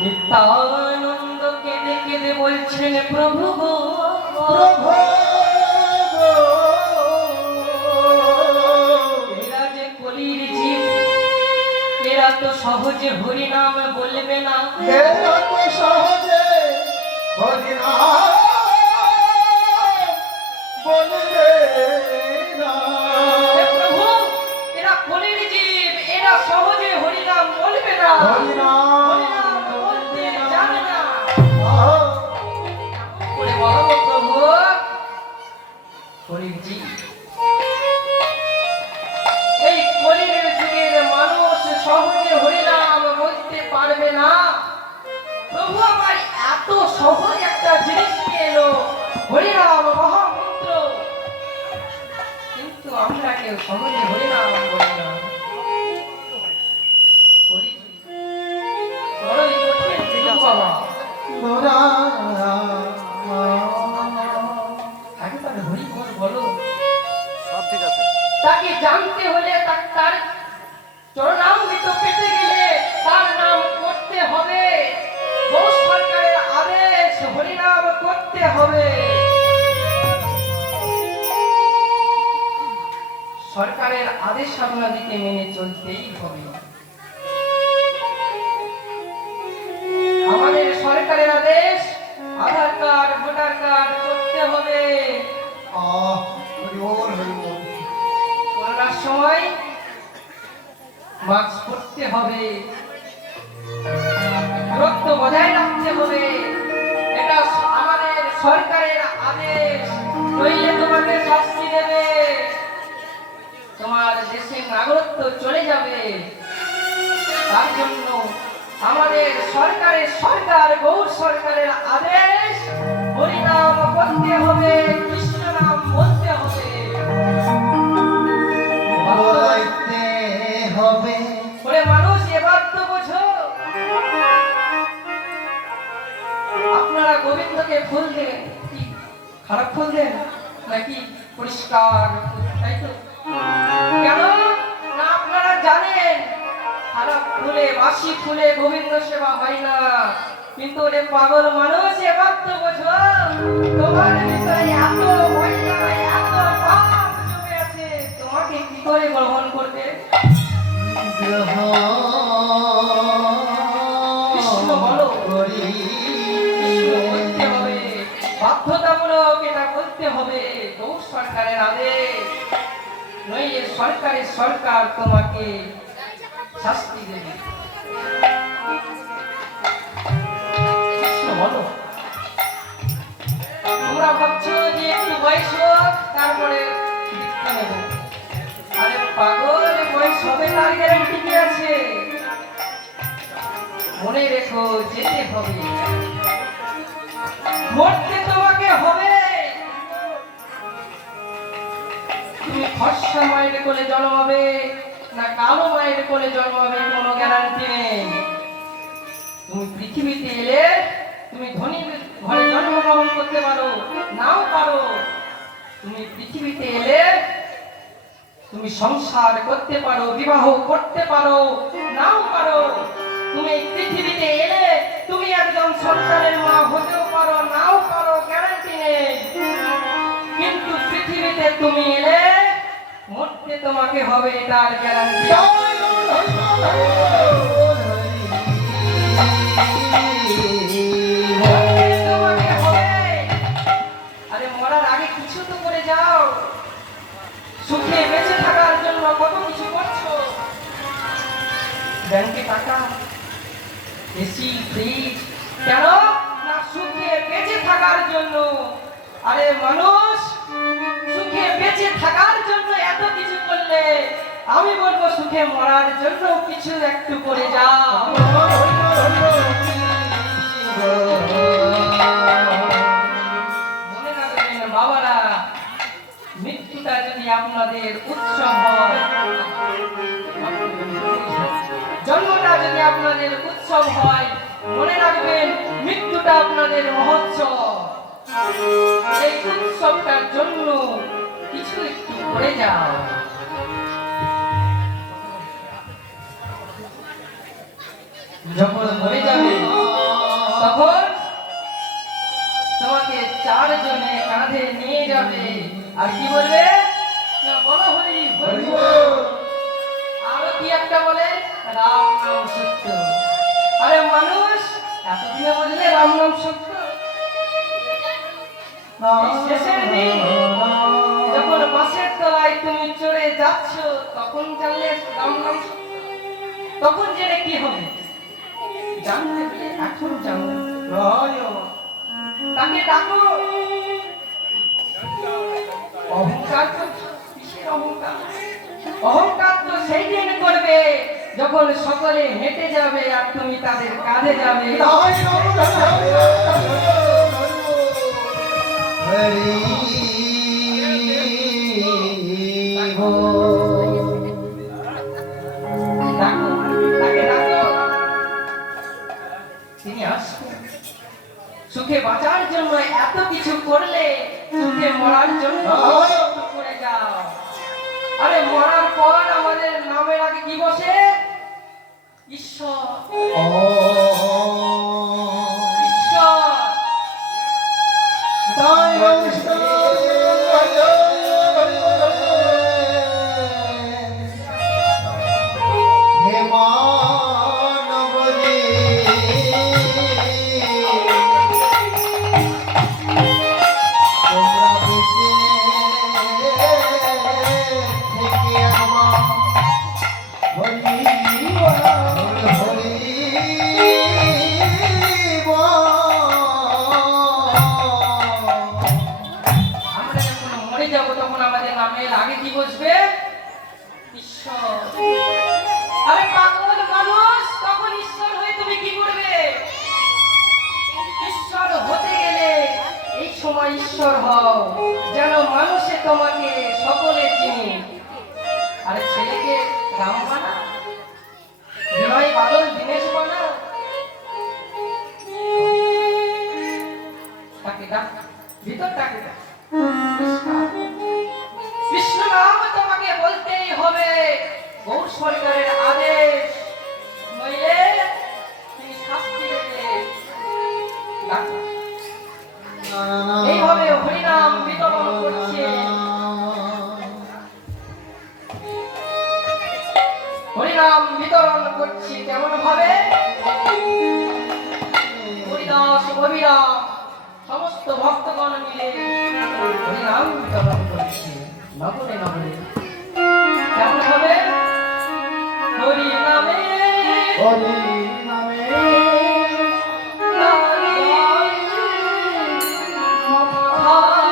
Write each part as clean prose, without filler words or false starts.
নিত্যানন্দ কেঁদে কেঁদে বলছেন প্রভু গো প্রভু এরা যে কলির জীব, এরা তো সহজে হরি নাম বলবে না, এরা তো সহজে হরি নাম বলবে না। প্রভু এরা কলির জীব, এরা সহজে হরি নাম বলবে না, হরি নাম এই কলির যুগের মানুষ সহজে হরিনাম বলতে পারবে না। প্রভু আমার এত সহজ একটা জিনিস নিয়ে এলো হরিনাম মহামন্ত্র, কিন্তু আমরা কেউ সহজে হরিনাম বলি না। বড়ই কঠিন জীবন বাবা। তাকে জানতে হলে তার চরণামৃত পেতে গেলে তার নাম করতে হবে, গৌর সরকারের আদেশ হরিনাম করতে হবে। সরকারের আদেশ আপনাদেরকে মেনে চলতেই হবে। আমাদের সরকারের আদেশ আধার কার্ড ভোটার কার্ড করতে হবে। করোনার সময় মাস্ক পরতে হবে, দূরত্ব বজায় রাখতে হবে, এটা আমাদের সরকারের আদেশ, নইলে তোমাকে শাস্তি দেবে, তোমার দেশের নাগরিকত্ব চলে যাবে। তার জন্য আমাদের সরকার গৌর সরকারের আদেশ হরিনাম বলতে হবে, কৃষ্ণ নাম বলতে হবে। মানুষ এবার তো বোঝো, আপনারা গোবিন্দকে ফুল দেন, কি খারাপ ফুল দেন নাকি পরিষ্কার, তাই তো? কেন না আপনারা জানেন খারাপ ফুলে বাসি ফুলে গোবিন্দ সেবা হয় না। কিন্তু ওরে পাগল মানুষ এবার তো বোঝো, তোমার ভিতরে এত ময়লা এত পাপ জমে আছে, তোমাকে কি করে গ্রহণ করবে? কৃষ্ণ বলো, করতে হবে, বাধ্যতামূলক এটা করতে হবে, গৌর সরকারের আদেশ, নইলে সরকার তোমাকে শাস্তি দেবে। তারপরে দীক্ষা নেব। আরে পাগল, বয়স হবে তার গ্যারান্টি কি আছে? মনে রেখো, যেতে হবে, মরতে তোমাকে হবে। তুমি ফর্সা মায়ের কোলে জন্মাবে না কালো মায়ের কোলে জন্মাবে, কোনো গ্যারান্টি নেই। তুমি পৃথিবীতে এলে তুমি ধনী ঘরে জন্মগ্রহণ করতে পারো, নাও পারো। তুমি পৃথিবীতে এলে তুমি সংসার করতে পারো, বিবাহ করতে পারো, নাও পারো। তুমি পৃথিবীতে এলে তুমি একজন সন্তানের মা হতেও পারো, নাও পারো, গ্যারান্টি নেই। কিন্তু পৃথিবীতে তুমি এলে মরতে তোমাকে হবে, এটার গ্যারান্টি তোমাকে হবে। আরে মরার আগে কিছু তো করে যাও। সুখে বেঁচে থাকার জন্য কত কিছু করছো, ব্যাংকে টাকা, এসি, ফ্রিজ, কেন না সুখে বেঁচে থাকার জন্য। আরে মানুষ সুখে বেঁচে থাকার জন্য এত কিছু করলে আমি বলবো সুখে মরার জন্য কিছু একটু করে যাও। মনে রাখবেন বাবারা, মৃত্যুটা যদি আপনাদের উৎসব হয়, জন্মটা যদি আপনাদের উৎসব হয়, মনে রাখবেন মৃত্যুটা আপনাদের মহোৎসব। এই উৎসবটার জন্য কিছু একটু করে যাও। যখন মরে যাবে তখন তোমাকে চারজনে কাঁধে নিয়ে যাবে, আর কি বলবে? না, বলো হরি হরি বল। আরো কি একটা বলে, রাম নাম সত্য। আরে মানুষ এতদিনে বুঝলে রাম নাম সত্য? এই শেষের দিন যখন বাসের তলায় তুমি চড়ে যাচ্ছ, তখন জানলে রাম নাম সত্য। তখন জেনে কি হবে? জানতে পেলে এখন জানো। তাকে ডাকো। অহংকার তো কিসের অহংকার? অহংকার তো সেই দিন করবে যখন সকলে হেঁটে যাবে আর তুমি তাদের কাঁধে যাবে। ডাকো, তাকে ডাকো, তিনি আসবেন। সুখে বাঁচার জন্য এত কিছু করলে সুখে মরার জন্য একটু করে যাও। আরে মরার পর আমাদের নামের আগে কি বসে? ঈশ্বর। ঈশ্বর। আমরা যখন মরে যাব তখন আমাদের নামের আগে কি বসবে? ঈশ্বর। আরে পাগল মানুষ, তখন ঈশ্বর হয়ে তুমি কি করবে? ঈশ্বর হতে গেলে এই সময় ঈশ্বর হও, যেন মানুষে তোমাকে সকলে চিনি। আরে ছেলেকে রাম বানা, বিনয় বাদল দীনেশ বানা, তাকে ডাক, ভিতরটাকে ডাক। কৃষ্ণ নাম তোমাকে বলতেই হবে, গৌর সরকারের আদেশ, নইলে তিনি শাস্তি দেবে। এইভাবে হরিনাম বিতরণ করছে, হরিনাম বিতরণ করছি। কেমন ভাবে? হরিদাস অবিরাম সমস্ত ভক্তগণ মিলে হরিনাম বিতরণ করছে নগরে নগরে। কেমন ভাবে? হরি নামে হরি নামে নারী মাথায়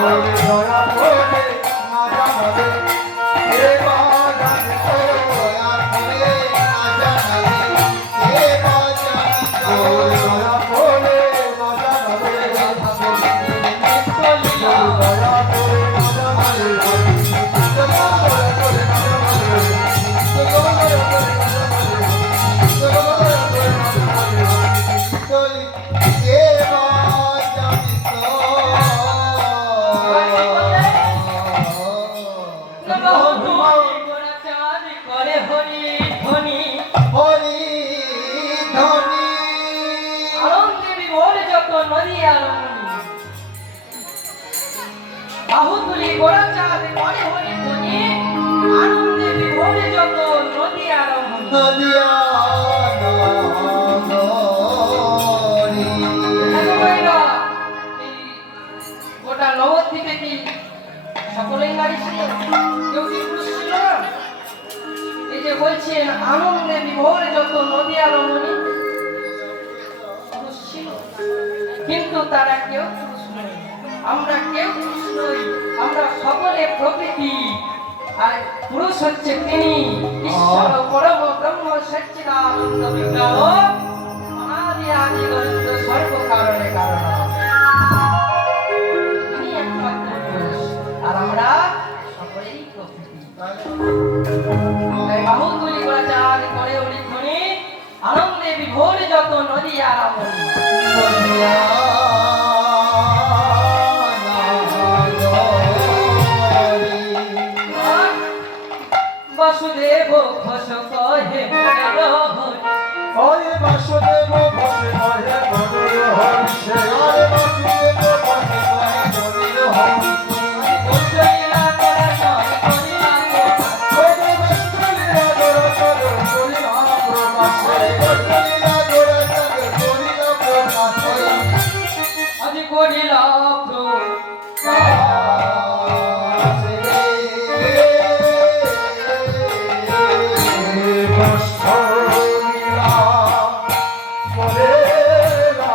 দয়া করে না জানালে কে বা জানে দয়া করে না জানালে কে বা জানে দয়া করে না জানালে দয়া করে না করে হরি ধ্বনি আনন্দে বিভোর যত নদী আরমণি বাহু তুলি গোড়া চাঁদ করে হরি ধ্বনি আনন্দে বিভোর যত নদী আরমণি গোটা নবদ্বীপে কি সকলেই নারী ছিল, কেউ কি পুরুষ ছিল না? এই যে বলছেন আনন্দে বিভোর যত নদী আর রমণী পুরুষ ছিল, কিন্তু তারা কেউ পুরুষ নয়, আমরা কেউ পুরুষ নই, আমরা সকলে প্রকৃতি। আর পুরুষ হচ্ছে তিনি ঈশ্বর পরম ব্রহ্ম সচ্চিদানন্দ বিগ্রহ অনাদি আদি গোবিন্দ সর্ব কারণে কারণ, তিনি একমাত্র পুরুষ আর আমরা সকলেই প্রকৃতি। তাই বাহু তুলি গোড়া চাঁদ করে উড়ি ধ্বনি আনন্দে বিভোর যত নদী আর রমণী বাসুদেব ঘোষ কহে হরে বাসুদেব ঘোষে কহে মনোর হরিষে হরে বাসুদেব ঘোষে কহে মনোর হরিষে বৈষ্ণলীলা করা নয় করিলা হরে বাসুদেব গোরা করিলা প্রকাশে বাসুদেব গোরা করিলা প্রকাশে আজ করিলা